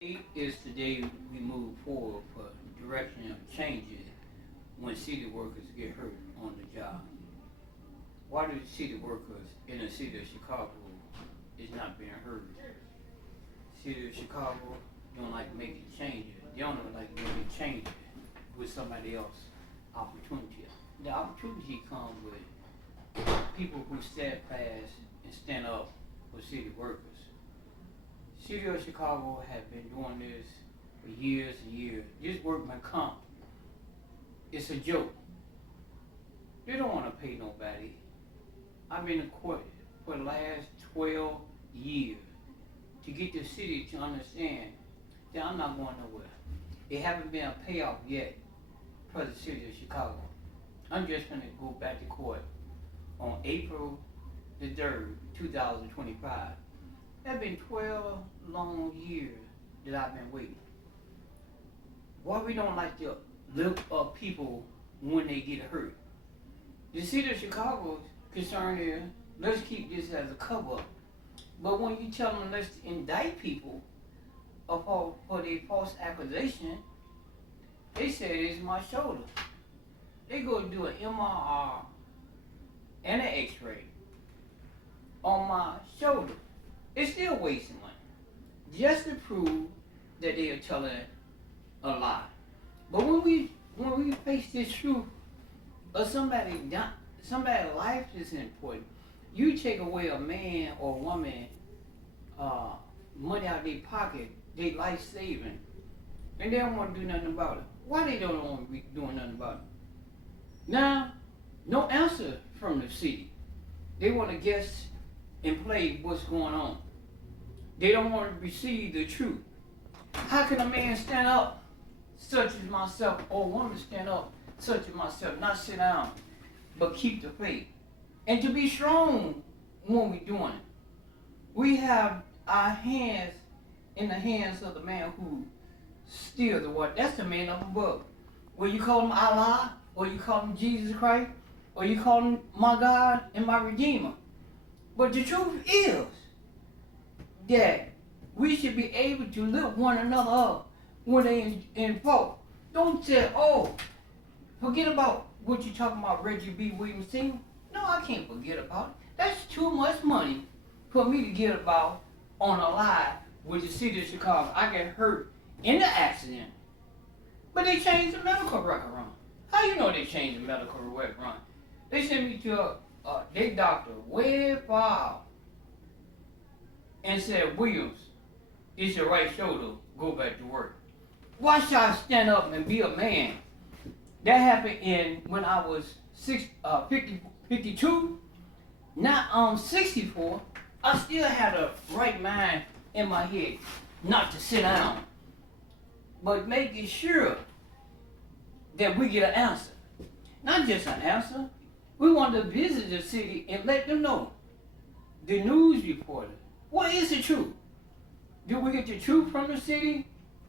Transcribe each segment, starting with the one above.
Today is the day we move forward for direction of changes when city workers get hurt on the job. Why do city workers in the city of Chicago is not being heard? City of Chicago don't like making changes. They don't like making changes with somebody else opportunity. The opportunity comes with people who stand fast and stand up for city workers. City of Chicago have been doing this for years and years. This workman comp, it's a joke. They don't want to pay nobody. I've been in court for the last 12 years to get the city to understand that I'm not going nowhere. It haven't been a payoff yet for the city of Chicago. I'm just going to go back to court on April the 3rd, 2025. That's been 12 long years that I've been waiting. Why we don't like to lift up people when they get hurt? The city of Chicago's concern is, let's keep this as a cover-up. But when you tell them let's indict people for their false accusation, they say it's my shoulder. They go do an MRI and an X-ray on my shoulder. It's still wasting money just to prove that they are telling a lie. But when we face this truth of somebody's life is important, you take away a man or woman money out of their pocket, their life saving, and they don't want to do nothing about it. Why they don't want to be doing nothing about it? Now, no answer from the city. They want to guess and play what's going on. They don't want to receive the truth. How can a man stand up such as myself, or a woman stand up such as myself, not sit down, but keep the faith? And to be strong when we're doing it. We have our hands in the hands of the man who steals the word. That's the man up above. Whether you call him Allah, or you call him Jesus Christ, or you call him my God and my Redeemer. But the truth is that we should be able to lift one another up when they're in fault. Don't say, oh, forget about what you're talking about, Reggie B. Williams Sr. No, I can't forget about it. That's too much money for me to get about on a lie with the city of Chicago. I get hurt in the accident, but they changed the medical record run. How you know they changed the medical record run? They sent me to their doctor way far out and said, Williams, it's your right shoulder, go back to work. Why should I stand up and be a man? That happened when I was 52. Now I'm 64. I still had a right mind in my head not to sit down, but making sure that we get an answer. Not just an answer. We want to visit the city and let them know. The news reporter, what is the truth? Did we get the truth from the city?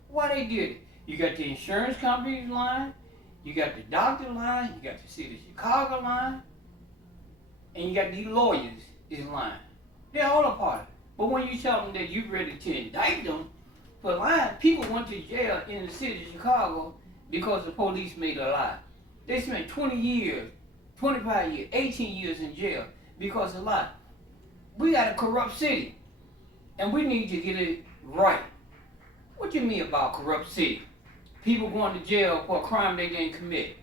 Why they did it? You got the insurance company's line, you got the doctor line, you got the city of Chicago line, and you got these lawyers is lying. They're all a part of it. But when you tell them that you're ready to indict them for lying, people went to jail in the city of Chicago because the police made a lie. They spent 20 years, 25 years, 18 years in jail because of lie. We got a corrupt city, and we need to get it right. What do you mean about corrupt city? People going to jail for a crime they didn't commit.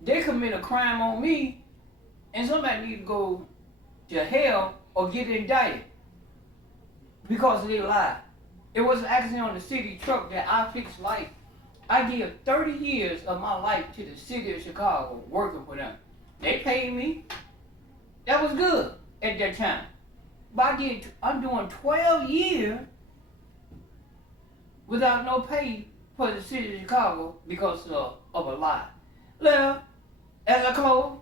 They commit a crime on me, and somebody need to go to hell or get indicted because they lied. It was an accident on the city truck that I fixed life. I give 30 years of my life to the city of Chicago working for them. They paid me. That was good at that time. But I'm doing 12 years without no pay for the city of Chicago because of a lie. Well, as I close,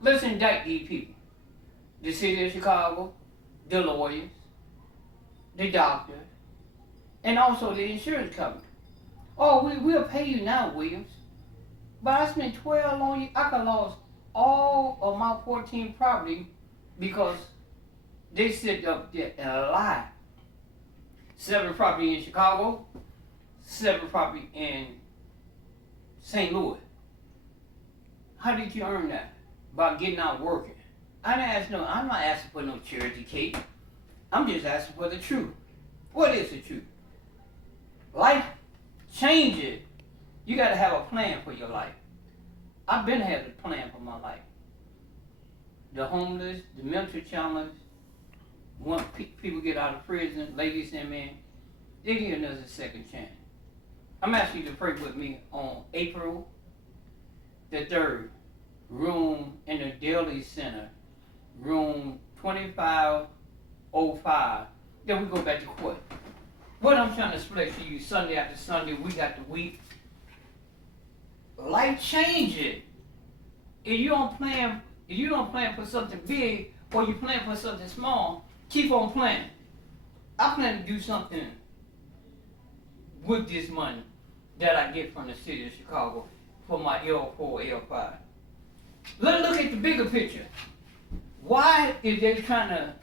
let's indict these people. The city of Chicago, the lawyers, the doctor, and also the insurance company. Oh, we'll pay you now, Williams. But I spent 12 long years. I could have lost all of my 14 property because they set up a lie. Selling property in Chicago, 7 property in St. Louis. How did you earn that? By getting out working. I'm not asking for no charity cake. I'm just asking for the truth. What is the truth? Life changes. You gotta have a plan for your life. I've been having a plan for my life. The homeless, the mental challenged, once people get out of prison, ladies and men, they need another second chance. I'm asking you to pray with me on April the 3rd, room in the Daily Center, room 2505. Then we go back to court. What I'm trying to explain to you, Sunday after Sunday, week after week, life changes. If you don't plan for something big or you plan for something small, keep on planning. I plan to do something with this money that I get from the city of Chicago for my L4, L5. Let's look at the bigger picture. Why is they trying to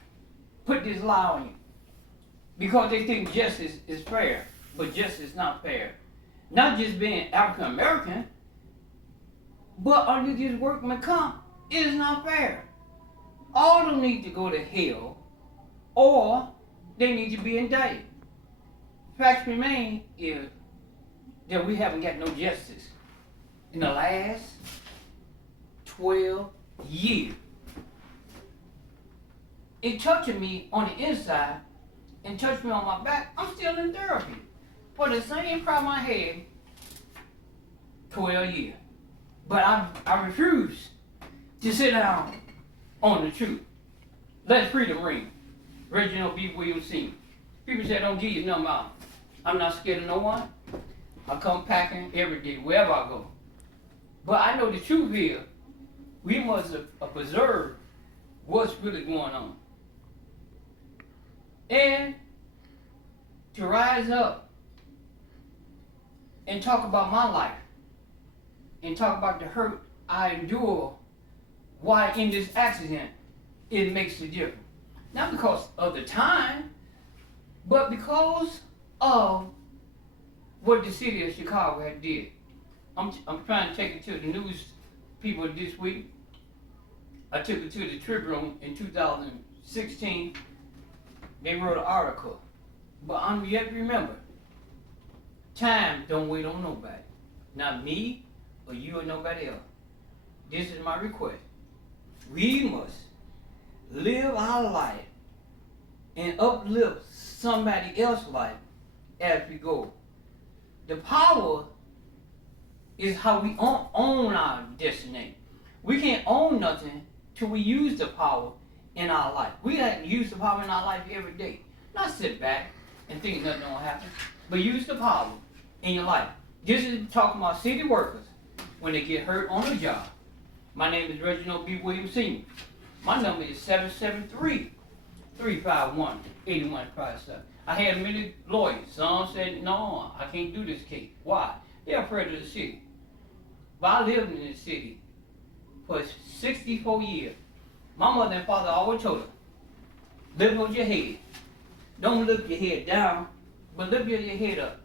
put this law on you? Because they think justice is fair, but justice is not fair. Not just being African American, but under this workman comp, it is not fair. All of them need to go to hell, or they need to be indicted. Facts remain is that we haven't got no justice in the last 12 years. It touching me on the inside and touched me on my back. I'm still in therapy for the same problem I had 12 years. But I refuse to sit down on the truth. Let freedom ring. Reginald B. Williams Sr. People say don't give you nothing out. I'm not scared of no one. I come packing every day, wherever I go. But I know the truth here. We must preserve what's really going on. And to rise up and talk about my life and talk about the hurt I endure while in this accident, it makes a difference. Not because of the time, but because of what the city of Chicago had did. I'm trying to take it to the news people this week. I took it to the Tribune in 2016. They wrote an article. But I'm yet to remember, time don't wait on nobody. Not me or you or nobody else. This is my request. We must live our life and uplift somebody else's life as we go. The power is how we own our destiny. We can't own nothing till we use the power in our life. We have to use the power in our life every day. Not sit back and think nothing will happen, but use the power in your life. This is talking about city workers when they get hurt on the job. My name is Reginald B. Williams Sr. My number is 773-351-8157. I had many lawyers. Some said, no, I can't do this case. Why? They're afraid of the city. But I lived in this city for 64 years. My mother and father always told her, lift on your head. Don't lift your head down, but lift your head up.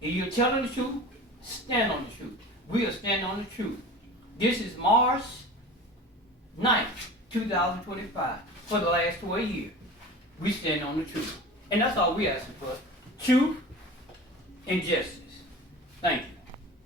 If you're telling the truth, stand on the truth. We are standing on the truth. This is March 9th, 2025. For the last 12 years, we stand on the truth. And that's all we're asking for. Truth and justice. Thank you.